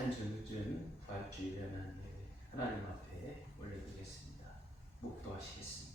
한 주 늦은 부활주일에는 하나님 앞에 올려드리겠습니다. 묵도하시겠습니다.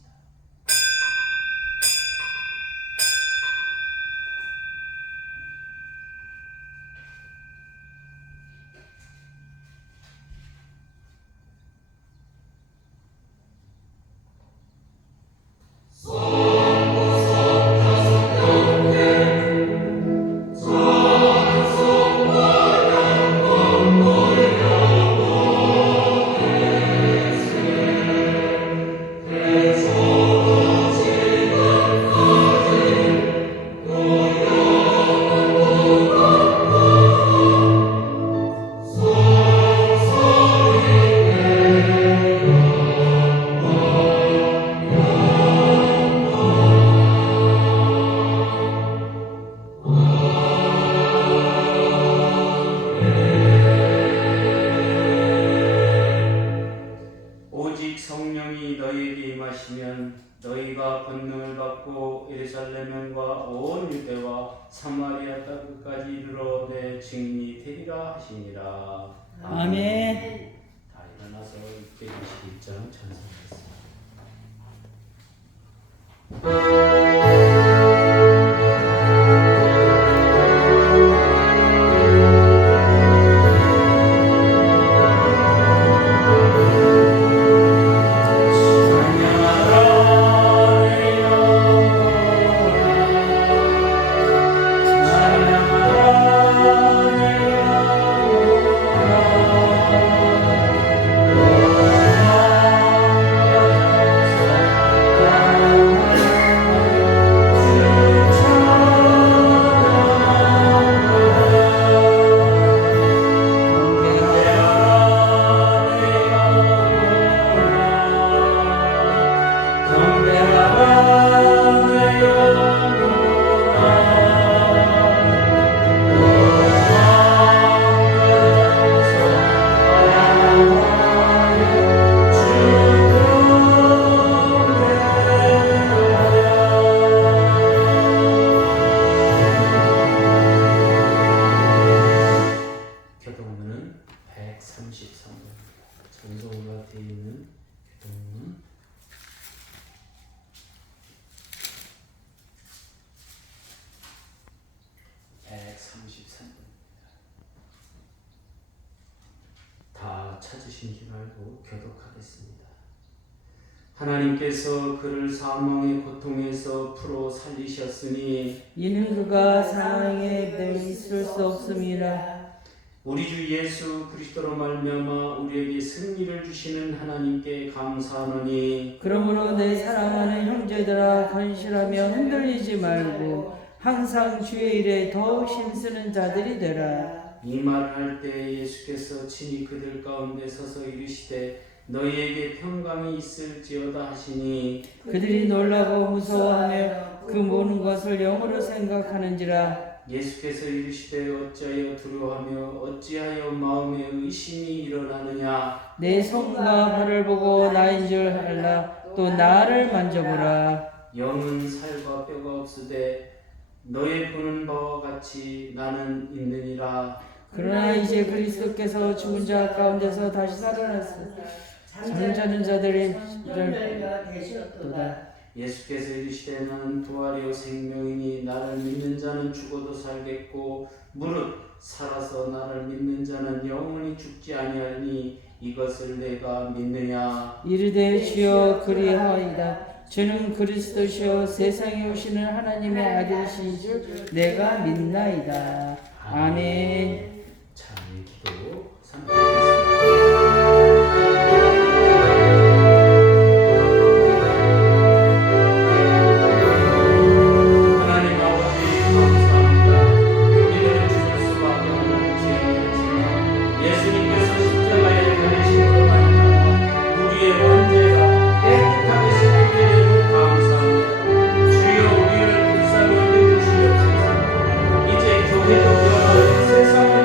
오직 성령이 너희에게 임하시면 너희가 권능을 받고 예루살렘과 온 유대와 사마리아 땅끝까지 이르러 내 증인이 되리라 하시니라. 아멘. 다 일어나서 621장 찬송하겠습니다. 교동문은 133번. 전송으로 되어 있는 교동문 133번. 다 찾으신 줄 알고 교독하겠습니다. 하나님께서 그를 사망의 고통에서 풀어 살리셨으니 이는 그가 사랑에 내 있을 수 없음이라. 우리 주 예수 그리스도로 말미암아 우리에게 승리를 주시는 하나님께 감사하노니 그러므로 내 사랑하는 형제들아 건실하며 흔들리지 말고 항상 주의 일에 더욱 힘쓰는 자들이 되라. 이 말을 할 때 예수께서 친히 그들 가운데 서서 이르시되 너희에게 평강이 있을지어다 하시니 그들이 놀라고 무서워하며 그 모든 것을 영으로 생각하는지라. 예수께서 이르시되 어찌하여 두려워하며 어찌하여 마음에 의심이 일어나느냐. 내 손과 발을 보고 나인 줄 알라. 또 나를 만져보라. 영은 살과 뼈가 없으되 너의 보는 바와 같이 나는 있느니라. 그러나 이제 그리스도께서 죽은 자 가운데서 다시 살아났으니 잠자는 자들의 일을 되셨도다. 예수께서 이르시되 나는 부활이요 생명이니 나를 믿는 자는 죽어도 살겠고 무릇 살아서 나를 믿는 자는 영원히 죽지 아니하니 이것을 내가 믿느냐. 이르되 주여 그리하이다. 주는 그리스도시요 세상에 오시는 하나님의 아들이신 줄 내가 믿나이다. 아멘. 자, 이 기도 삼겠습니다. 하나님 아버지 감사합니다. 우리는 죽을 수밖에 없는 죄인이지만 예수님께서 십자가에 달리심으로 말미암아 우리의 원죄가 깨끗하게 씻기게 되는 감사합니다. 주여 우리를 불쌍히 여겨주시옵소서. 이제 교회도 되어 세상을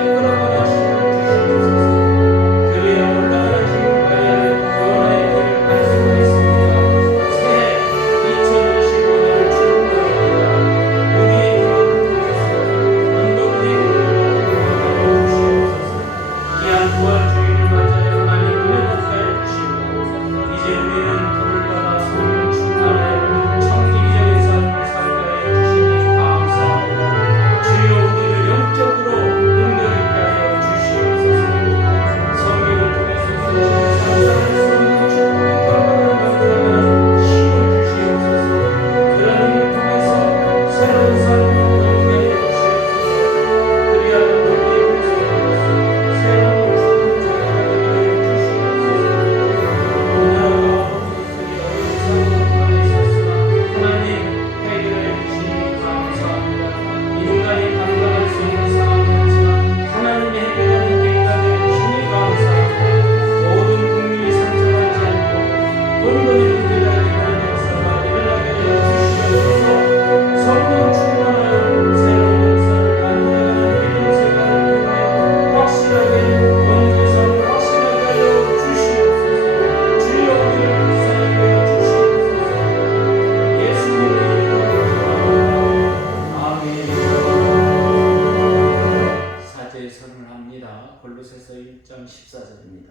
기도합니다. 골로새서 1장 14절입니다.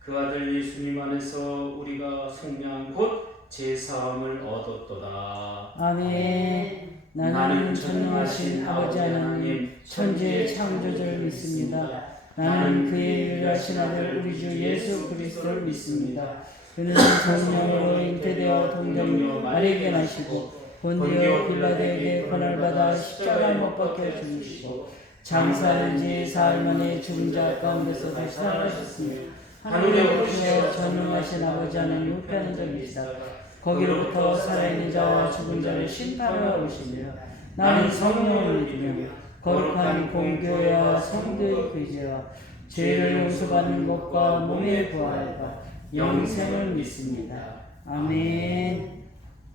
그 아들 예수님 안에서 우리가 속량 곧 제사함을 얻었도다. 아멘. 나는 전능하신 아버지 하나님 천지의 창조주를 믿습니다. 나는 그의 유일하신 아들 우리 주 예수 그리스도를 믿습니다. 그는 성령으로 잉태되어 동정녀 마리아에게 나시고 본디오 빌라도에게 고난을 받아 십자가 못 박혀 죽으시고 장사한 지 사흘 만에 죽은 자 가운데서 다시 살아나셨으며 하늘에 오르셔 전능하신 아버지 하나님 우편에 계시다가 거기로부터 살아있는 자와 죽은 자를 심판하러 오시며 나는 성령을 믿으며 거룩한 공교회와 성도의 교제와 죄를 용서받는 것과 몸의 부활과 영생을 믿습니다. 아멘.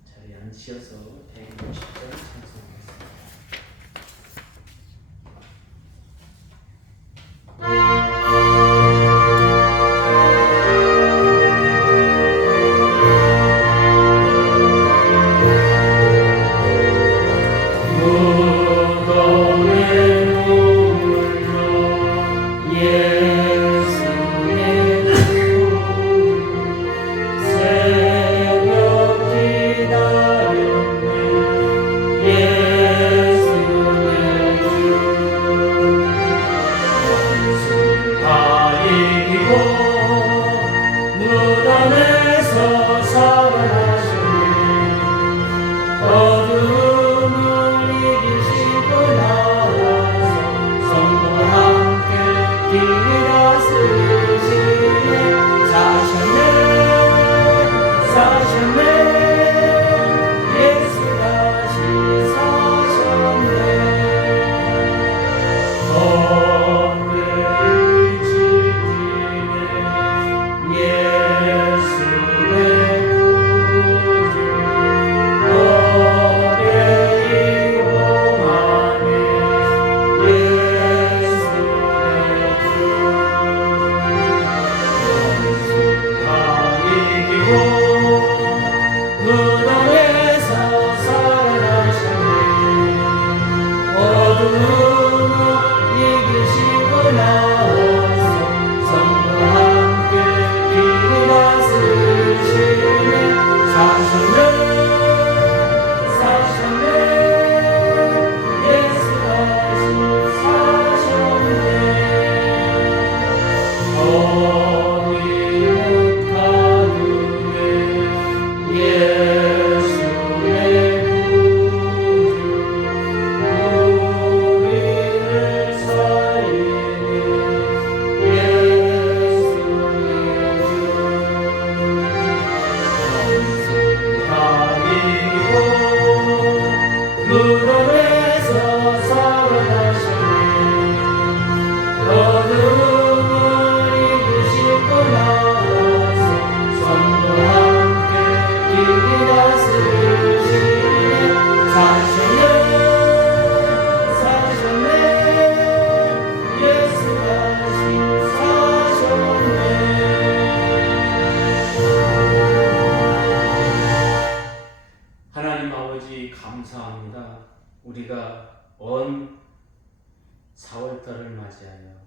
자리에 앉으셔서 160절 찬송하겠습니다. 감사합니다. 우리가 언 4월달을 맞이하여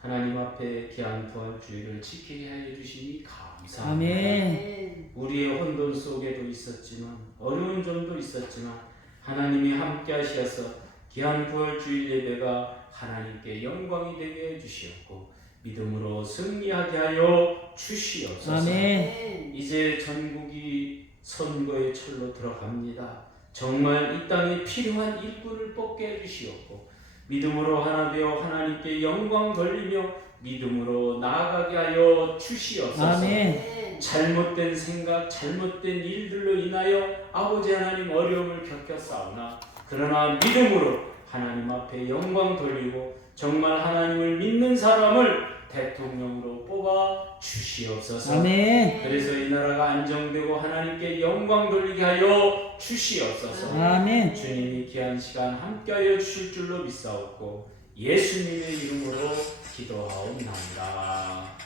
하나님 앞에 귀한 부활주일을 지키게 하여 주시니 감사합니다. 아멘. 우리의 혼돈 속에도 있었지만 어려운 점도 있었지만 하나님이 함께 하셔서 귀한 부활주일 예배가 하나님께 영광이 되게 해주시었고 믿음으로 승리하게 하여 주시옵소서. 아멘. 이제 전국이 선거의 철로 들어갑니다. 정말 이 땅에 필요한 일꾼을 뽑게 해주시옵고 믿음으로 하나 되어 하나님께 영광 돌리며 믿음으로 나아가게 하여 주시옵소서. 아멘. 잘못된 생각, 잘못된 일들로 인하여 아버지 하나님 어려움을 겪었사오나 그러나 믿음으로 하나님 앞에 영광 돌리고 정말 하나님을 믿는 사람을 대통령으로 뽑아 주시옵소서. 아멘. 그래서 이 나라가 안정되고 하나님께 영광 돌리게 하여 주시옵소서. 아멘. 주님이 귀한 시간 함께하여 주실 줄로 믿사옵고 예수님의 이름으로 기도하옵나이다.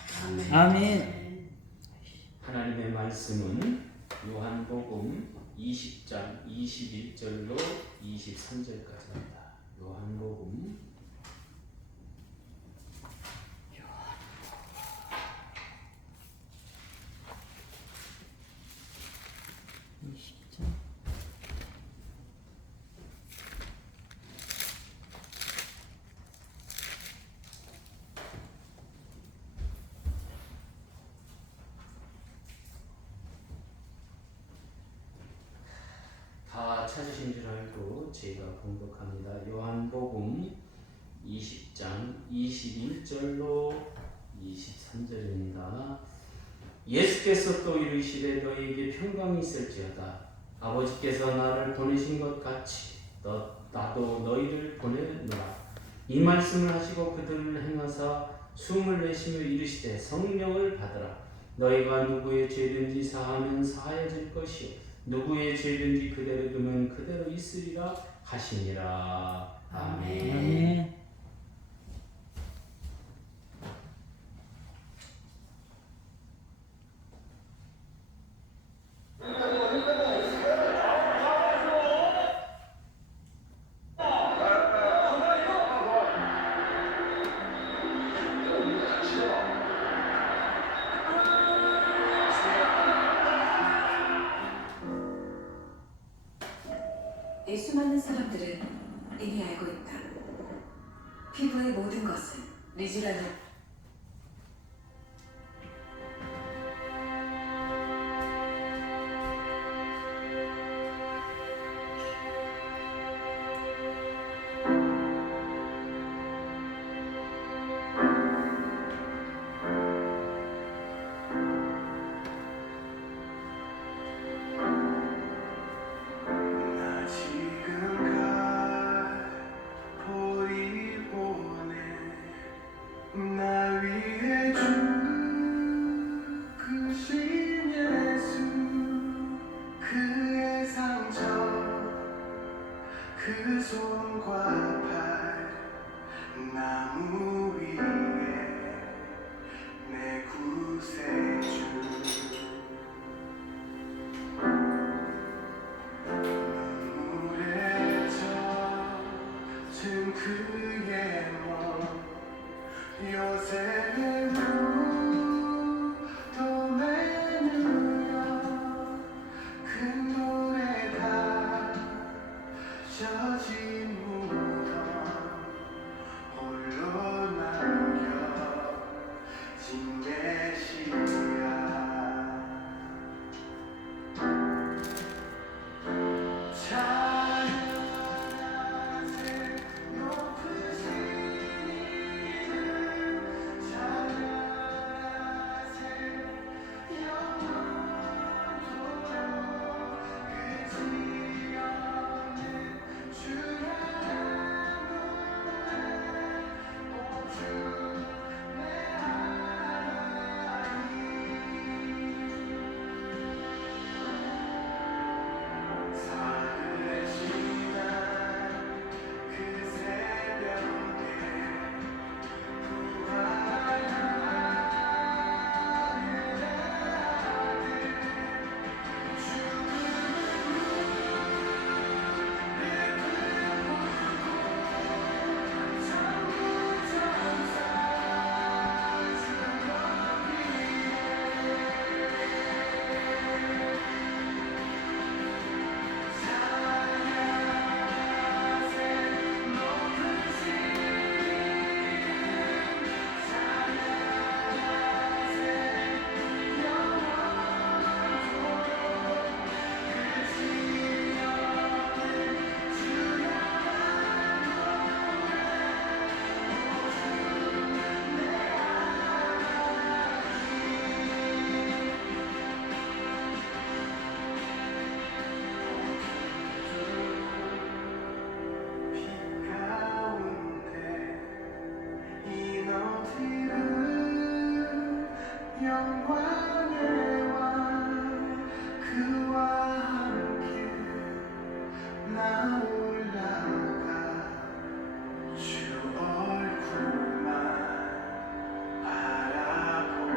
아멘. 하나님의 말씀은 요한복음 20장 21절로 23절까지입니다. 요한복음 찾으신 줄 알고 제가 봉독합니다. 요한복음 20장 21절로 23절입니다. 예수께서 또 이르시되 너희에게 평강이 있을지어다. 아버지께서 나를 보내신 것 같이 나도 너희를 보내노라. 이 말씀을 하시고 그들을 행하사 숨을 내쉬며 이르시되 성령을 받으라. 너희가 누구의 죄든지 사하면 사하여질 것이요 누구의 죄든지 그대로 두면 그대로 있으리라 하시니라. 아멘. 아멘. 수많은 사람들은 이미 알고 있다. 피부의 모든 것은 리쥬라는 그 손과 발 나무 위에 내 구세주 눈물에 젖은 그의 몸 요셉의 무덤에 누워 큰 돌에 다 젖은 무덤 홀로 남겨진 메시아 찬양하세 높으신 이름 찬양하세 영원토록 끝이 없는 주의 노래 오 주 내 하나님 사흘 지난 그 새벽에 부활하는 영광의 왕 그와 함께 나 올라가 주 얼굴만 바라보리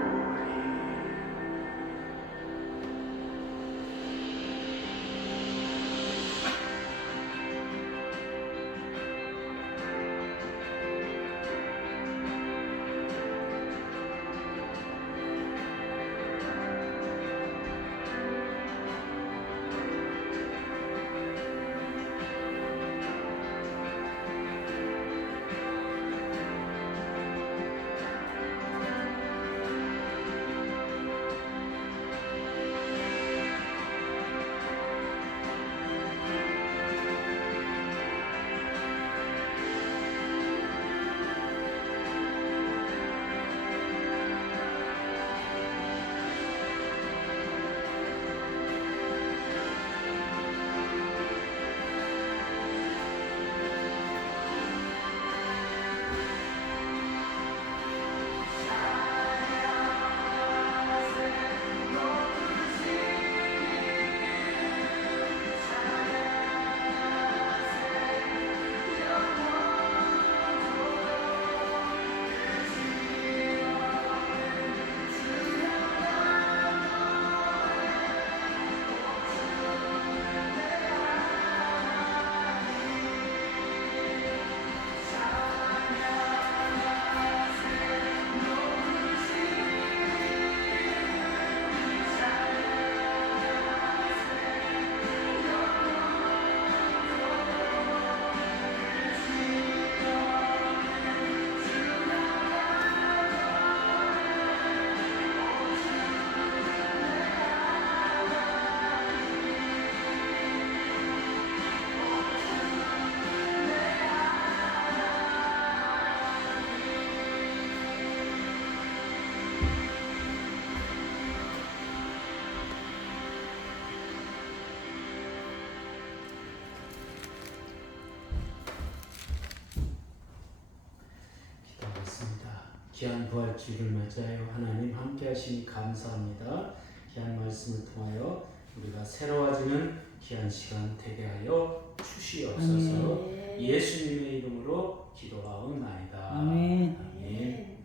귀한 부활주일을 맞이하여 하나님 함께 하시니 감사합니다. 귀한 말씀을 통하여 우리가 새로워지는 귀한 시간 되게 하여 주시옵소서. 예수님의 이름으로 기도하옵나이다. 아멘. 아멘.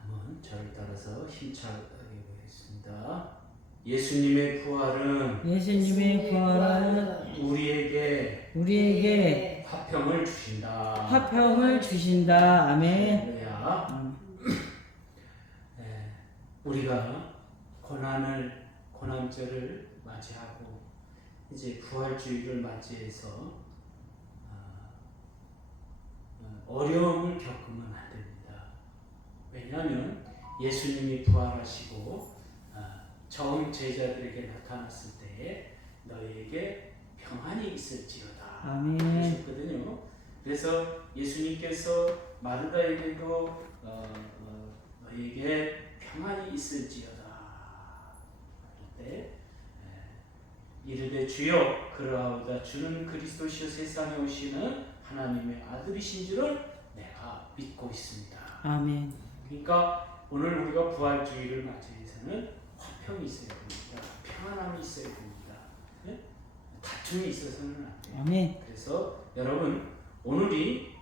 한번 저를 따라서 힘차게 보겠습니다. 예수님의 부활은 우리에게 화평을 주신다. 화평을 주신다. 아멘. 할렐루야. 우리가 고난절을 맞이하고 이제 부활주의를 맞이해서 어려움을 겪으면 안 됩니다. 왜냐하면 예수님이 부활하시고 처음 제자들에게 나타났을 때에 너희에게 평안이 있을지어다 아멘. 그러셨거든요. 그래서 예수님께서 마르다에게도 너희에게 평안이 있을지어다 할 때 이르되 주여 그러하오다 주는 그리스도시요 세상에 오시는 하나님의 아들이신 줄을 내가 믿고 있습니다. 아멘. 그러니까 오늘 우리가 부활주의를 맞이해서는 화평이 있어야 됩니다. 평안함이 있어야 됩니다. 네? 다툼이 있어서는 안 돼요. 아멘. 그래서 여러분 오늘이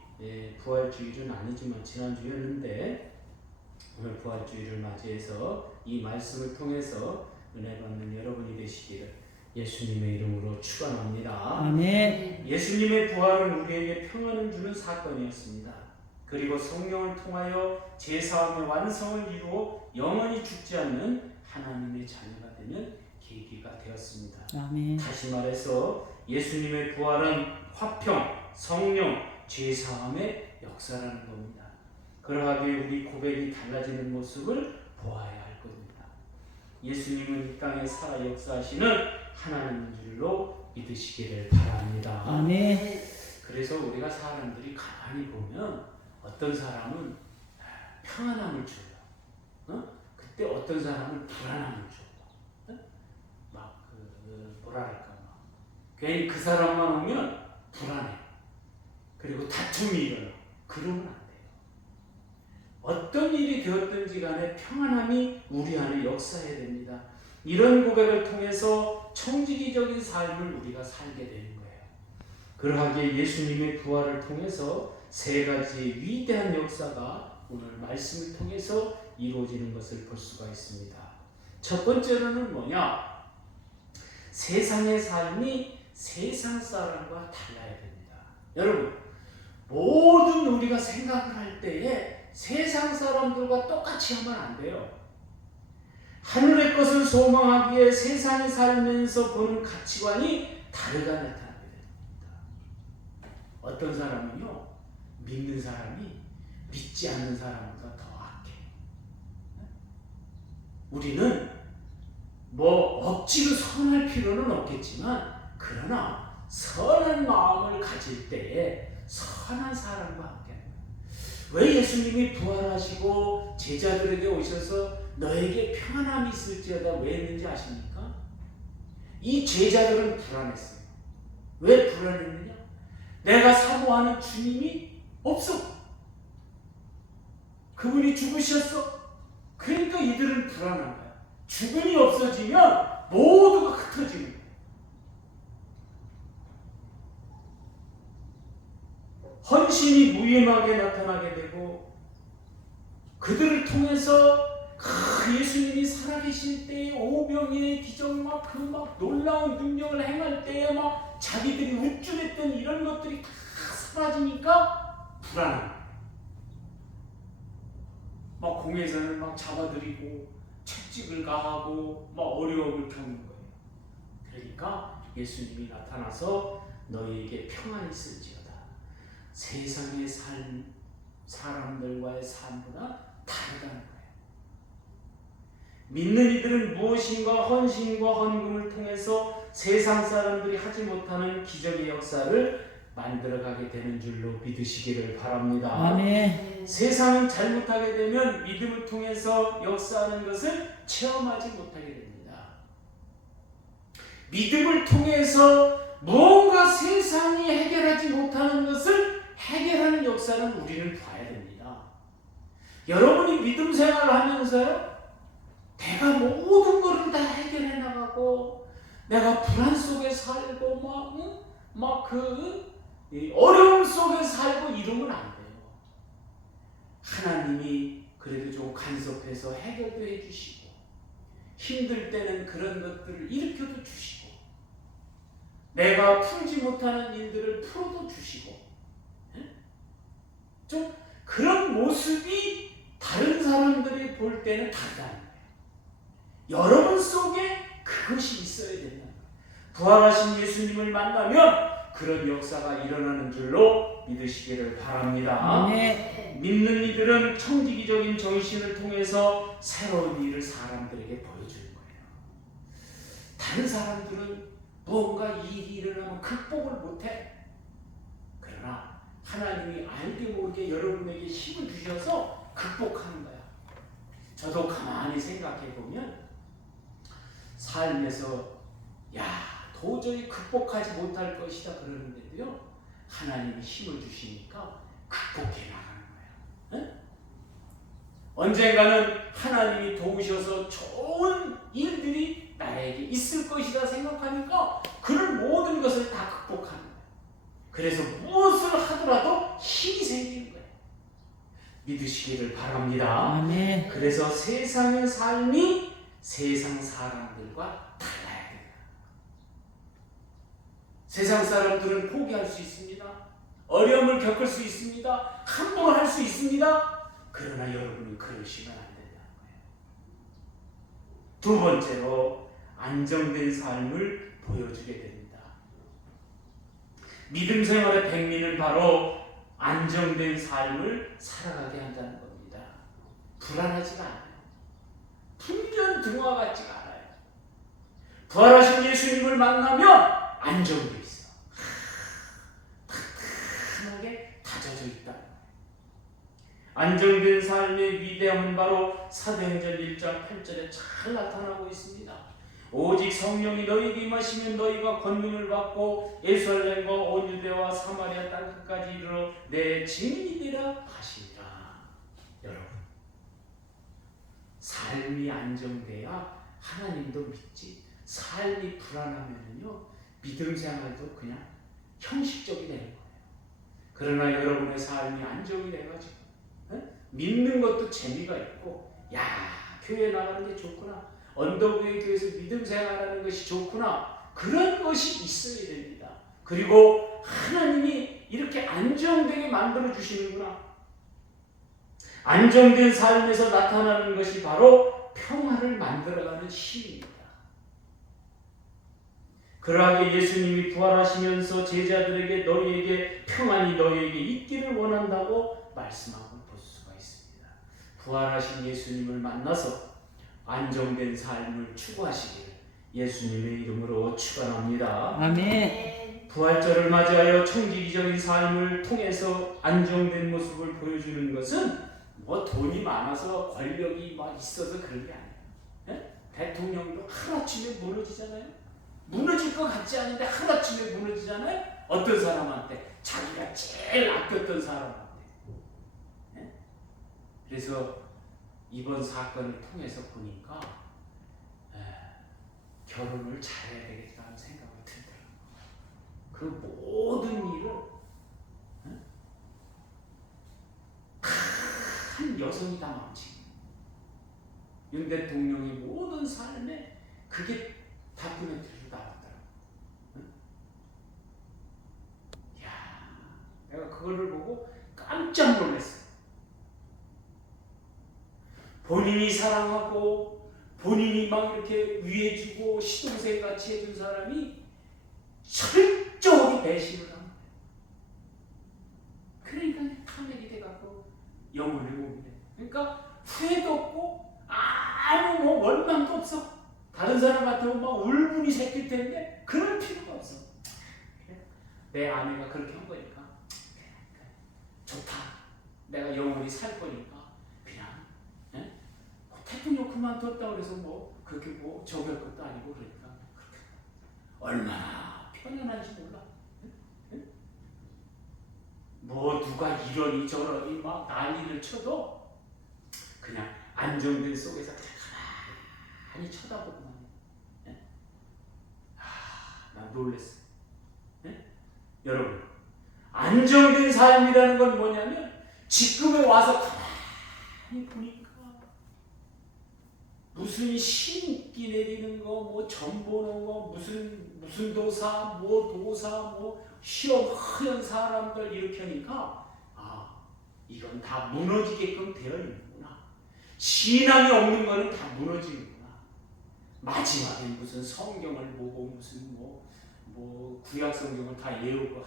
부활주일은 아니지만 지난주였는데 오늘 부활주일을 맞이해서 이 말씀을 통해서 은혜 받는 여러분이 되시기를 예수님의 이름으로 축원합니다. 아멘. 예수님의 부활은 우리에게 평안을 주는 사건이었습니다. 그리고 성령을 통하여 제사함의 완성을 이루어 영원히 죽지 않는 하나님의 자녀가 되는 계기가 되었습니다. 아멘. 다시 말해서 예수님의 부활은 화평, 성령, 제사함의 역사라는 겁니다. 그러하기에 우리 고백이 달라지는 모습을 보아야 할 겁니다. 예수님은 이 땅에 살아 역사하시는 하나님인 줄로 믿으시기를 바랍니다. 아멘. 그래서 우리가 사람들이 가만히 보면 어떤 사람은 평안함을 줘요. 그때 어떤 사람은 불안함을 줘요. 뭐랄까 괜히 그 사람만 오면 불안해. 그리고 다툼이 일어나. 그러면 안 돼요. 어떤 일이 되었든지 간에 평안함이 우리 안에 역사해야 됩니다. 이런 고백을 통해서 청지기적인 삶을 우리가 살게 되는 거예요. 그러하기에 예수님의 부활을 통해서 세 가지의 위대한 역사가 오늘 말씀을 통해서 이루어지는 것을 볼 수가 있습니다. 첫 번째로는 뭐냐? 세상의 삶이 세상 사람과 달라야 됩니다. 여러분, 모든 우리가 생각을 할 때에 세상 사람들과 똑같이 하면 안 돼요. 하늘의 것을 소망하기에 세상에 살면서 보는 가치관이 다르게 나타나게 됩니다. 어떤 사람은요, 믿는 사람이 믿지 않는 사람보다 더 악해. 우리는 억지로 선할 필요는 없겠지만, 그러나 선한 마음을 가질 때에 선한 사람과 함께 합니다. 왜 예수님이 부활하시고 제자들에게 오셔서 너에게 평안함이 있을지어다 왜 했는지 아십니까? 이 제자들은 불안했어요. 왜 불안했느냐? 내가 사모하는 주님이 없어. 그분이 죽으셨어. 그러니까 이들은 불안한 거야. 죽음이 없어지면 모두가 흩어지는 거야. 헌신이 무임하게 나타나게 되고 그들을 통해서 예수님이 살아계실 때의 오병이의 기적 막 놀라운 능력을 행할 때에 막 자기들이 우쭐했던 이런 것들이 다 사라지니까 불안한 거야. 막 공회에서는 막 잡아들이고 채찍을 가하고 막 어려움을 겪는 거예요. 그러니까 예수님이 나타나서 너희에게 평안이 있을지어다. 세상의 사람들과의 삶보다 다르다는 거예요. 믿는 이들은 무엇인가 헌신과 헌금을 통해서 세상 사람들이 하지 못하는 기적의 역사를 만들어가게 되는 줄로 믿으시기를 바랍니다. 아멘. 세상은 잘못하게 되면 믿음을 통해서 역사하는 것을 체험하지 못하게 됩니다. 믿음을 통해서 무언가 세상이 해결하지 못하는 것을 해결하는 역사는 우리는 봐야 됩니다. 여러분이 믿음 생활을 하면서요, 내가 모든 것을 다 해결해 나가고 내가 불안 속에 살고 어려움 속에 살고 이러면 안 돼요. 하나님이 그래도 좀 간섭해서 해결도 해주시고 힘들 때는 그런 것들을 일으켜도 주시고 내가 풀지 못하는 일들을 풀어도 주시고 좀 그런 모습이 다른 사람들이 볼 때는 다르다는 거예요. 여러분 속에 그것이 있어야 된다는 거예요. 부활하신 예수님을 만나면 그런 역사가 일어나는 줄로 믿으시기를 바랍니다. 아멘. 믿는 이들은 청지기적인 정신을 통해서 새로운 일을 사람들에게 보여주는 거예요. 다른 사람들은 뭔가 일이 일어나면 극복을 못해. 그러나 하나님이 알게 모르게 여러분에게 힘을 주셔서 극복하는 거야. 저도 가만히 생각해 보면 삶에서 도저히 극복하지 못할 것이다 그러는데도요, 하나님이 힘을 주시니까 극복해 나가는 거예요. 네? 언젠가는 하나님이 도우셔서 좋은 일들이 나에게 있을 것이다 생각하니까 그런 모든 것을 다 극복하는 거예요. 그래서 무엇을 하더라도 힘이 생기는 거예요. 믿으시기를 바랍니다. 아멘. 그래서 세상의 삶이 세상 사람들과 달라야 돼요. 세상 사람들은 포기할 수 있습니다. 어려움을 겪을 수 있습니다. 함부로 할 수 있습니다. 그러나 여러분은 그러시면 안 된다는 거예요. 두 번째로 안정된 삶을 보여주게 됩니다. 믿음 생활의 백미는 바로 안정된 삶을 살아가게 한다는 겁니다. 불안하지가 않아요. 풍전등화 같지가 않아요. 부활하신 예수님을 만나면 안정돼 있어. 탄탄하게 다져져 있다. 안정된 삶의 위대함은 바로 사도행전 1장 8절에 잘 나타나고 있습니다. 오직 성령이 너희에게 임하시면 너희가 권능을 받고 예루살렘과 온 유대와 사마리아 땅 끝까지 이르러 내 증인이 되라 하시니라. 여러분, 삶이 안정돼야 하나님도 믿지. 삶이 불안하면요, 믿음 생활도 그냥 형식적이 되는 거예요. 그러나 여러분의 삶이 안정이 돼가지고 믿는 것도 재미가 있고, 교회 나가는 게 좋구나, 언더그의 교회에서 믿음 생활하는 것이 좋구나, 그런 것이 있어야 됩니다. 그리고 하나님이 이렇게 안정되게 만들어 주시는구나. 안정된 삶에서 나타나는 것이 바로 평화를 만들어가는 힘입니다. 그러하게 예수님이 부활하시면서 제자들에게 너희에게 평안이 너희에게 있기를 원한다고 말씀하고 볼 수가 있습니다. 부활하신 예수님을 만나서 안정된 삶을 추구하시기를 예수님의 이름으로 축원합니다. 아멘. 부활절을 맞이하여 청지기적인 삶을 통해서 안정된 모습을 보여주는 것은 돈이 많아서 권력이 있어서 그런 게 아니에요. 네? 대통령도 하루아침에 무너지잖아요. 무너질 것 같지 않은데 하루아침에 무너지잖아요. 어떤 사람한테? 자기가 제일 아꼈던 사람한테. 네? 그래서 이번 사건을 통해서 보니까 결혼을 잘해야 되겠다는 생각이 들더라고요. 그 모든 일을 한 여성이 다 망치고, 윤 대통령의 모든 삶에 그게 다큐멘터리로 나왔더라고요. 내가 그거를 보고 깜짝 놀랐어요. 본인이 사랑하고 본인이 막 이렇게 위해주고 시동생 같이 해준 사람이 철저하게 배신을 한 거예요. 그러니까 탄핵이 돼갖고 영혼의 몸이 돼. 그러니까 후회도 없고 아무 원망도 없어. 다른 사람 같으면 막 울분이 새길 텐데 그럴 필요가 없어. 내 아내가 그렇게 한 거니까 좋다. 내가 영원히 살 거니까 그냥 태풍력 그만뒀다 그래서 그렇게 저별 것도 아니고 그러니까 그렇게 얼마나 편안한지 몰라. 누가 이러니 저러니 막 난리를 쳐도 안정된 속에서 그냥 가만히 쳐다보고만 해. 난 놀랬어. 여러분, 안정된 삶이라는 건 뭐냐면 지금에 와서 가만히 보니까 무슨 신기 내리는 거, 뭐 점 보는 거, 무슨 도사, 뭐 시험 하는 사람들 이렇게 하니까 이건 다 무너지게끔 되어 있는구나. 신앙이 없는 거는 다 무너지는구나. 마지막에 무슨 성경을 보고 무슨 뭐 구약 성경을 다 외우고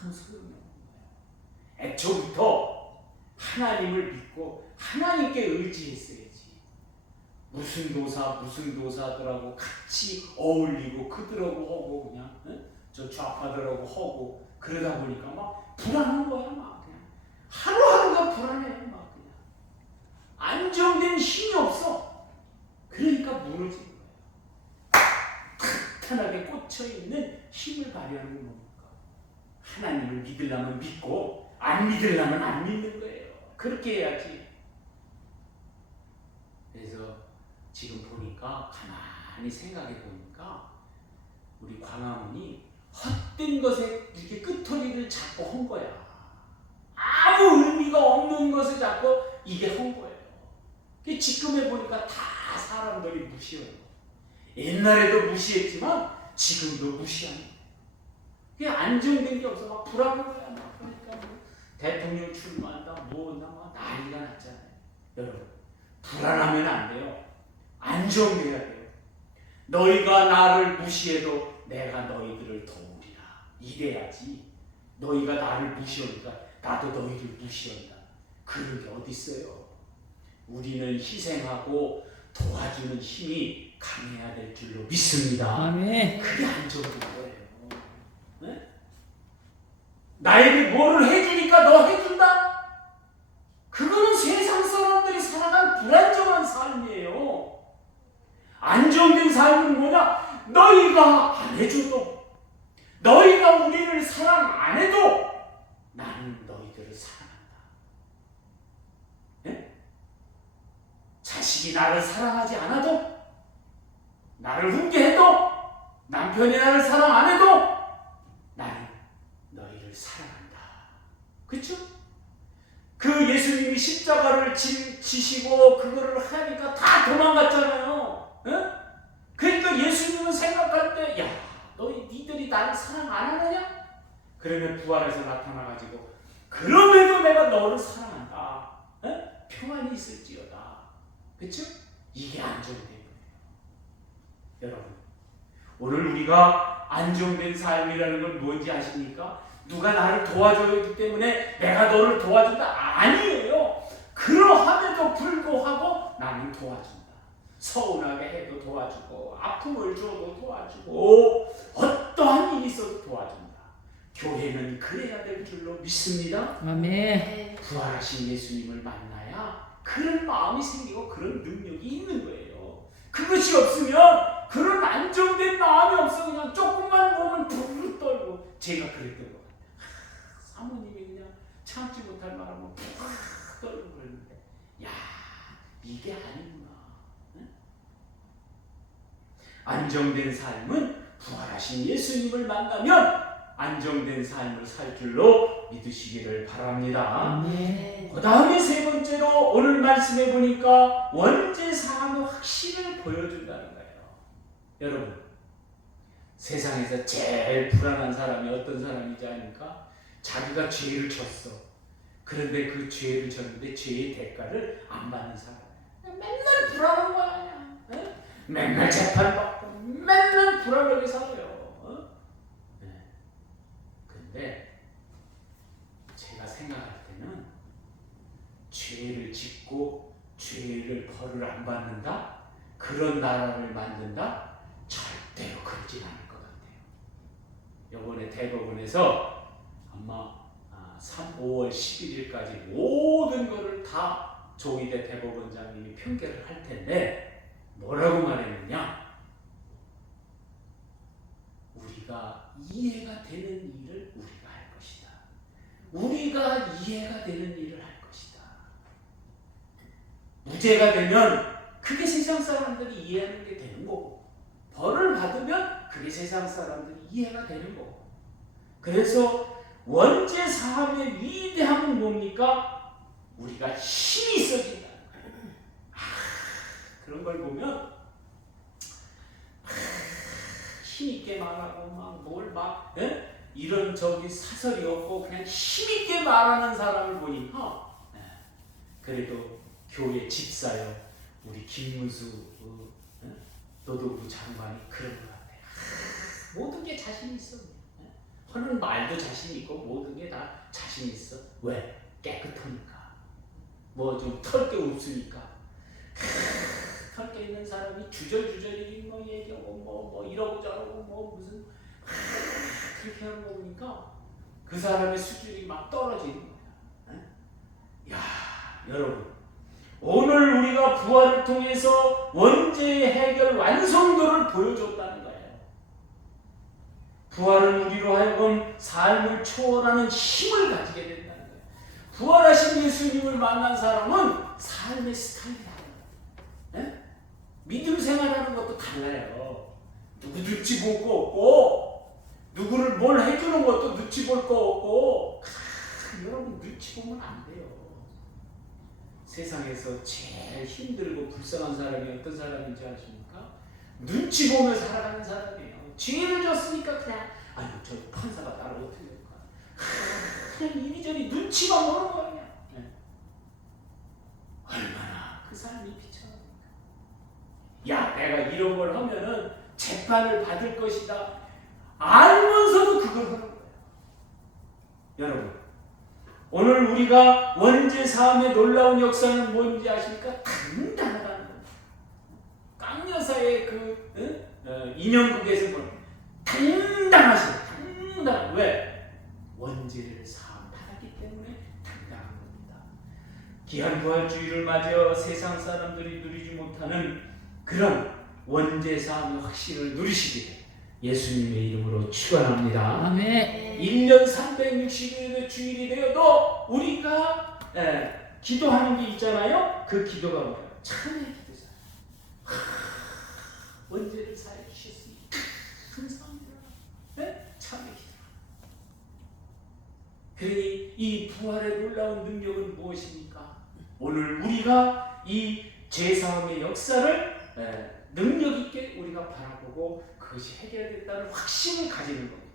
아무 소용이 없는 거예요. 애초부터 하나님을 믿고 하나님께 의지했어야지. 무슨 도사들하고 같이 어울리고 그들하고 하고 그냥 저 좌파들하고 하고 그러다 보니까 막 불안한 거야. 막 그냥 하루하루가 불안해. 막 그냥 안정된 힘이 없어. 그러니까 무너지는 거예요. 탄탄하게 꽂혀있는 힘을 발휘하는 건 뭡니까? 하나님을 믿으려면 믿고 안 믿으려면 안 믿는 거예요. 그렇게 해야지. 그래서 지금 보니까 가만히 생각해 보니까 우리 광화문이 헛된 것에 이렇게 끄트리를 잡고 한 거야. 아무 의미가 없는 것을 잡고 이게 한 거예요. 지금 해보니까 다 사람들이 무시해요. 옛날에도 무시했지만 지금도 무시하는 거예요. 그게 안정된 게 없어. 막 불안한 거야. 막 그러니까 뭐 대통령 출마한다 뭐한다 막 난리가 났잖아요. 여러분, 불안하면 안 돼요. 안정돼야 돼요. 너희가 나를 무시해도 내가 너희들을 도우리라. 이래야지. 너희가 나를 무시하니까 나도 너희를 무시한다. 그런 게 어디 있어요. 우리는 희생하고 도와주는 힘이 강해야 될 줄로 믿습니다. 아멘. 그게 안정된 거예요. 네? 나에게 뭐를 해주니까 너 해준다? 그거는 세상 사람들이 살아간 불안정한 삶이에요. 안정된 삶은 뭐냐? 너희가 안 해줘도, 너희가 우리를 사랑 안 해도 나는 너희들을 사랑한다. 네? 자식이 나를 사랑하지 않아도, 나를 훈계해도, 남편이 나를 사랑 안 해도 나는 너희를 사랑한다. 그렇죠? 그 예수님이 십자가를 지시고 그거를 하니까 다 도망갔잖아요. 그러니까 예수님은 생각할 때, 야, 니들이 나를 사랑 안 하느냐? 그러면 부활해서 나타나가지고, 그럼에도 내가 너를 사랑한다. 평안이 있을지어다. 그렇죠? 이게 안정된 거예요. 여러분, 오늘 우리가 안정된 삶이라는 건 뭔지 아십니까? 누가 나를 도와줘야 하기 때문에 내가 너를 도와준다? 아니에요. 그러함에도 불구하고 나는 도와준다. 서운하게 해도 도와주고, 아픔을 줘도 도와주고, 어떠한 일이 있어도 도와준다. 교회는 그래야 될 줄로 믿습니다. 아멘. 부활하신 예수님을 만나야 그런 마음이 생기고 그런 능력이 있는 거예요. 그것이 없으면 그런 안정된 마음이 없어. 그냥 조금만 보면 부르르 떨고. 제가 그랬던 것 같아요. 사모님이 그냥 참지 못할 말하면 부르르 떨고 그랬는데, 야, 이게 아니구나. 안정된 삶은 부활하신 예수님을 만나면 안정된 삶을 살 줄로 믿으시기를 바랍니다. 그 다음에 세 번째로 오늘 말씀해 보니까 원죄사함의 확신을 보여준다는 거예요. 여러분, 세상에서 제일 불안한 사람이 어떤 사람이지 아닙니까? 자기가 죄를 졌어. 그런데 그 죄를 졌는데 죄의 대가를 안 받는 사람이에요. 맨날 불안한 거야. 맨날 재판받고 맨날 불안하게 살아요. 근데 제가 생각할 때는 죄를 짓고 죄를 벌을 안 받는다? 그런 나라를 만든다? 절대로 그러진 않을 것 같아요. 이번에 대법원에서 아마 5월 11일까지 모든 것을 다 조희대 대법원장님이 평가를 할 텐데 뭐라고 말했느냐? 우리가 이해가 되는 일을 우리가 할 것이다. 우리가 이해가 되는 일을 할 것이다. 무죄가 되면 그게 세상 사람들이 이해하는 게 되는 거고, 벌을 받으면 그게 세상 사람들이 이해가 되는 거고. 그래서 원죄 사함의 위대함은 뭡니까? 우리가 힘이 있어진다는 거예요. 그런 걸 보면 힘있게 말하고 이런 저기 사설이 없고 그냥 힘있게 말하는 사람을 보니까 그래도 교회 집사요 우리 김문수 노동부 장관이 그런 것 같아요. 모든 게 자신 있어. 하는 말도 자신 있고 모든 게 다 자신 있어. 왜? 깨끗하니까. 뭐 좀 털 게 없으니까. 털 게 있는 사람이 주저주저리 뭐 얘기하고 뭐 이러고 저러고 뭐 무슨 그렇게 하는 거 보니까 그 사람의 수준이 막 떨어지는 거야. 야, 여러분, 오늘 우리가 부활을 통해서 원죄의 해결 완성도를 보여줬다는 거예요. 부활은 우리로 하여금 삶을 초월하는 힘을 가지게 된다는 거예요. 부활하신 예수님을 만난 사람은 삶의 스타일이 달라요. 믿음 생활하는 것도 달라요. 누구 눈치 볼 거 없고, 누구를 뭘 해주는 것도 눈치 볼 거 없고, 여러분 눈치 보면 안 돼요. 세상에서 제일 힘들고 불쌍한 사람이 어떤 사람인지 아십니까? 눈치 보며 살아가는 사람이에요. 죄를 졌으니까 그냥 아유 저 판사가 나를 어떻게 할까? 그냥 이리저리 눈치만 보는 거예요. 얼마나 그 사람이 비참합니까? 야, 내가 이런 걸 하면은 재판을 받을 것이다 알면서도 그걸 하는 거예요. 여러분, 오늘 우리가 원죄 사함의 놀라운 역사는 뭔지 아십니까? 당당하다는 겁니다. 깡여사의 그 인형극에서 보면 당당하시다. 당당. 왜? 원죄를 사함 받았기 때문에 당당한 겁니다. 귀한 부활주의를 맞아 세상 사람들이 누리지 못하는 그런 원죄 사함의 확신을 누리시기를 예수님의 이름으로 축원합니다. 아멘. 1년 360일의 주일이 되어도 우리가 기도하는 게 있잖아요. 그 기도가 뭐예요? 참의 기도잖아요. 원죄를 사해 주셨으니 감사합니다. 참의 기도. 그러니 이 부활의 놀라운 능력은 무엇입니까? 오늘 우리가 이 죄사함의 역사를 능력 있게 우리가 바라보고 그것이 해결됐다는 확신을 가지는 겁니다.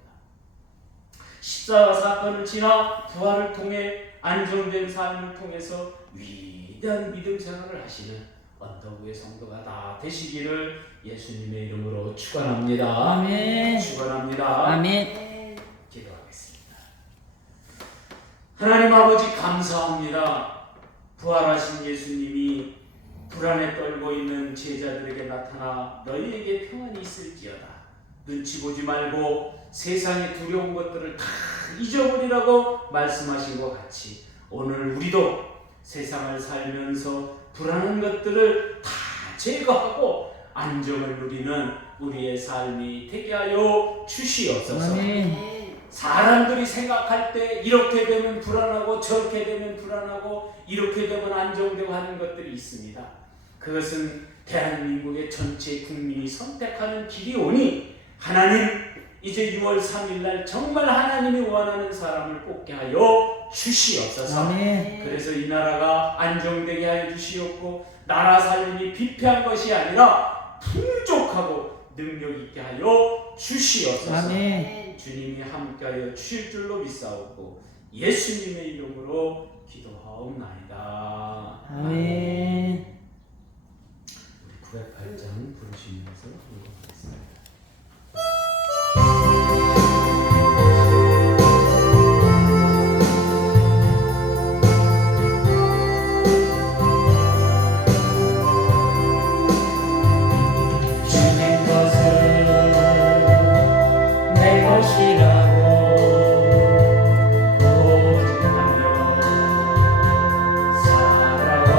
십자가 사건을 지나 부활을 통해 안정된 삶을 통해서 위대한 믿음 생활을 하시는 언덕 위의 성도가 다 되시기를 예수님의 이름으로 축원합니다. 아멘. 축원합니다. 아멘. 기도하겠습니다. 하나님 아버지 감사합니다. 부활하신 예수님이 불안에 떨고 있는 제자들에게 나타나 너희에게 평안이 있을지어다. 눈치 보지 말고 세상의 두려운 것들을 다 잊어버리라고 말씀하신 것 같이 오늘 우리도 세상을 살면서 불안한 것들을 다 제거하고 안정을 누리는 우리의 삶이 되게 하여 주시옵소서. 아멘. 사람들이 생각할 때 이렇게 되면 불안하고 저렇게 되면 불안하고 이렇게 되면 안정되고 하는 것들이 있습니다. 그것은 대한민국의 전체 국민이 선택하는 길이 오니 하나님 이제 6월 3일날 정말 하나님이 원하는 사람을 뽑게 하여 주시옵소서. 아멘. 그래서 이 나라가 안정되게 하여 주시옵고 나라 살림이 비폐한 것이 아니라 풍족하고 능력 있게 하여 주시옵소서. 아멘. 주님이 함께하여 주실 줄로 믿사옵고 예수님의 이름으로 기도하옵나이다. 아멘. 우리 908장 부르시면서 읽어보겠습니다. 주님 것은 내 것이라고 고백하며 살아와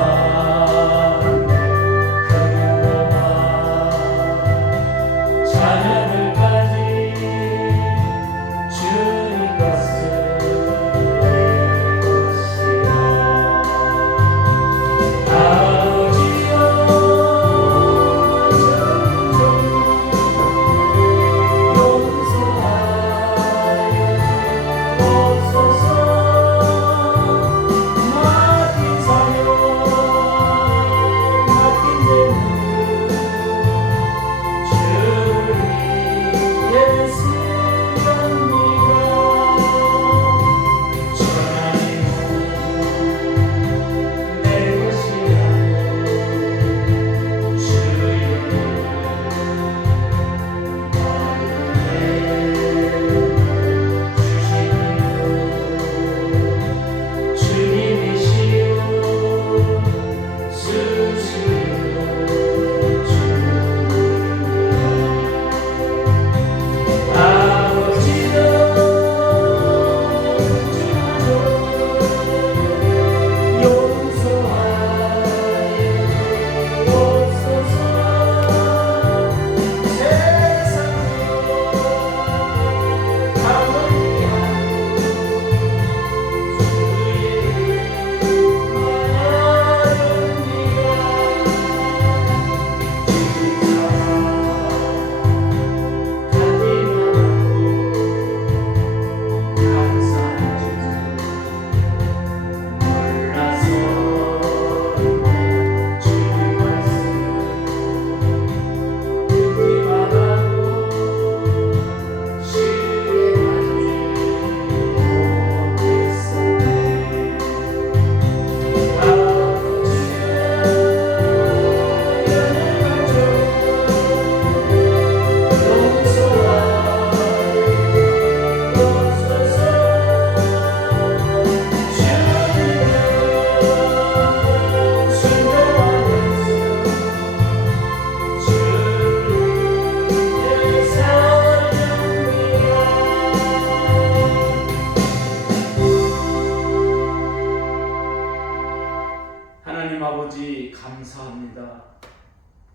감사합니다.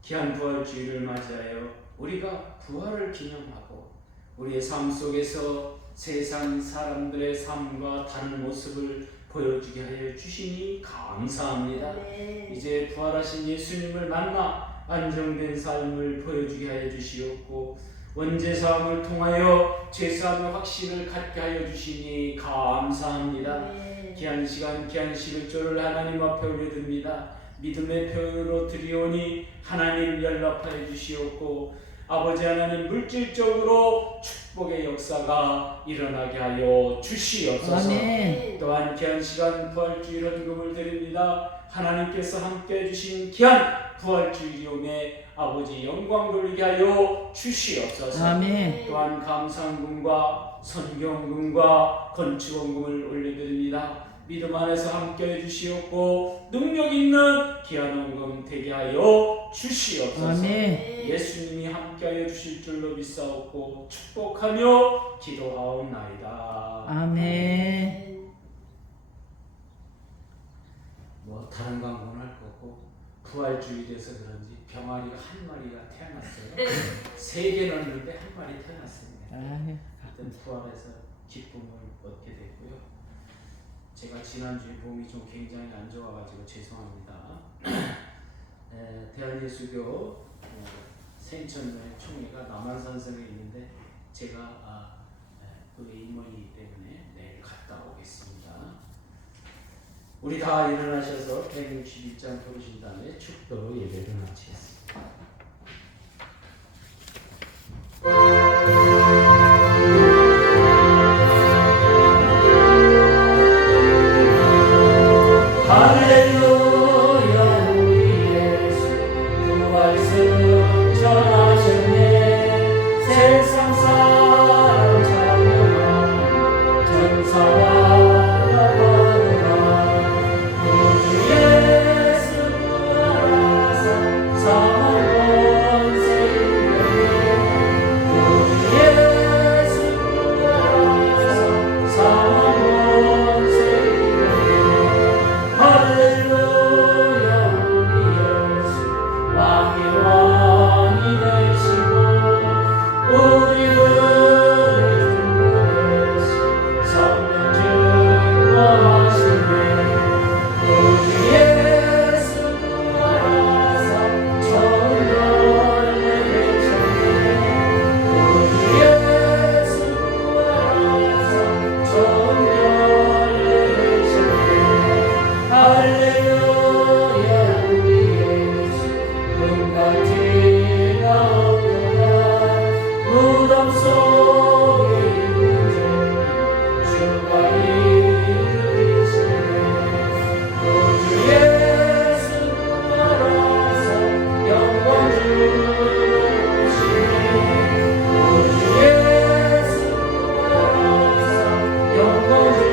귀한 부활주의를 맞이하여 우리가 부활을 기념하고 우리의 삶 속에서 세상 사람들의 삶과 다른 모습을 보여주게 하여 주시니 감사합니다. 이제 부활하신 예수님을 만나 안정된 삶을 보여주게 하여 주시옵고 원죄사함을 통하여 죄사함의 확신을 갖게 하여 주시니 감사합니다. 귀한 시간 귀한 시일조를 하나님 앞에 올려듭니다. 믿음의 표현으로 드리오니 하나님 연락하여 주시옵고 아버지 하나님 물질적으로 축복의 역사가 일어나게 하여 주시옵소서. 아멘. 또한 귀한 시간 부활주의로 기금을 드립니다. 하나님께서 함께 해주신 귀한 부활주의용에 아버지 영광 돌리게 하여 주시옵소서. 아멘. 또한 감상금과 선경금과 건축원금을 올려드립니다. 믿음 안에서 함께 해주시옵고 능력 있는 귀한 원금 되게 하여 주시옵소서. 아멘. 예수님이 함께하여 주실 줄로 믿사옵고 축복하며 기도하옵나이다. 아멘. 뭐 다른 광고는 할 거고 부활주의 돼서 그런지 병아리가 한 마리가 태어났어요. 3개 넣었는데 한 마리 태어났습니다. 하여튼 부활해서 기쁨을 얻게 됐고요. 제가 지난주에 몸이 좀 굉장히 안 좋아가지고 죄송합니다. 대한예수교 생천의 총회가 남한산성에 있는데 제가 그 임원이기 때문에 내일 갔다 오겠습니다. 우리 다 일어나셔서 161장 부르신 다음에 축도 예배를 마치겠습니다. 할렐루야 우리 예수 부활승 전하셨네. 세상 사람 찬양한 전사와 나바누라. 우주 예수 부활하사 사망 권세 이겨내. 우주 예수 부활하사 사망 권세 이겨내. 할렐루야 우리 예수 왕의 왕이 되시고 우리들의 중보되시 성령 증거하시네. 우리 예수 부활하사 천년 되셨네. 우리 예수 부활하사 천년 되셨네. 할렐루야 우리 예수 은같이가 없도다. 무덤 속에 있는 죄 주가 이루시네. 우주 예수 부활하사 영광 주시네. 우주 예수 부활하사 영광 주시네.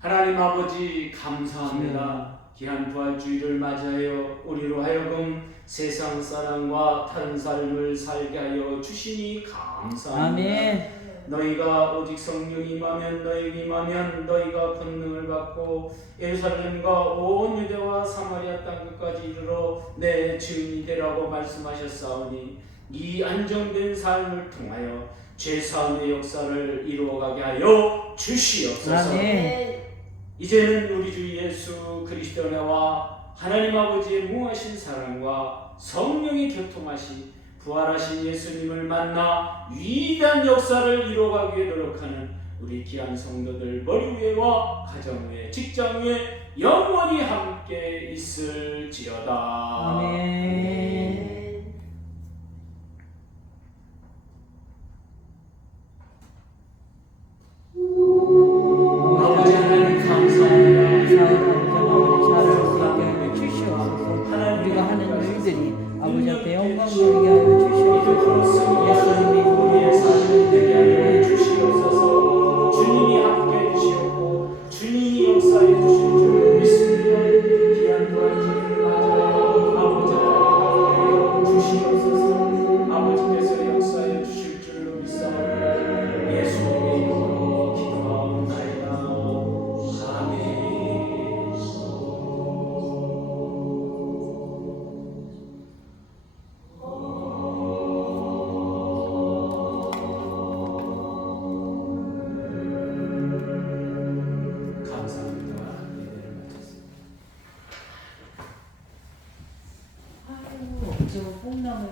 하나님 아버지 감사합니다. 귀한 부활주의를 맞이하여 우리로 하여금 세상 사랑과 다른 삶을 살게 하여 주시니 감사합니다. 아멘. 너희가 오직 성령이 임하면 너희에게 임하면 너희가 권능을 받고 예루살렘과 온 유대와 사마리아 땅 끝까지 이르러 내 증인이 되라고 말씀하셨사오니 이 안정된 삶을 통하여 죄사함의 역사를 이루어가게 하여 주시옵소서. 아멘. 이제는 우리 주 예수 그리스도의 은혜와 하나님 아버지의 무하신 사랑과 성령의 교통하신 부활하신 예수님을 만나 위대한 역사를 이루어가기 위해 노력하는 우리 귀한 성도들 머리 위에와 가정 위에 직장 위에 영원히 함께 있을지어다. 아멘. 아버지 하나님 감사합니다. 우리가 하는 일들이 아버지 앞에 영광 돌리게 하여 주시옵소서. 예수님이 우리의 삶을 되게 하여 주시옵소서. 주님이 함께 해주시옵고 주님이 역사해 주실 줄 믿습니다. 귀한 부활주의를 맞아 아버지 하나님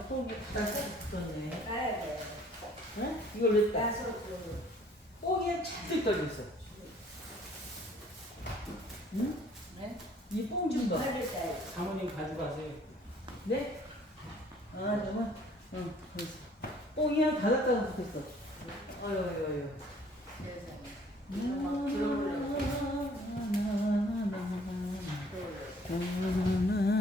뽕이 다 뜯었네. 따야 돼. 응? 이걸 왜 따? 따서 그 뽕이 잔뜩 떨어졌어. 응? 네? 이 뽕 좀 더. 팔을 따야 사모님 가져가세요. 네? 아 정말? 응. 그래서. 뽕이랑 다 갖다가 붙었어. 어휴 어휴 어휴. 세상에. 막 들어오려고. 들어오려고.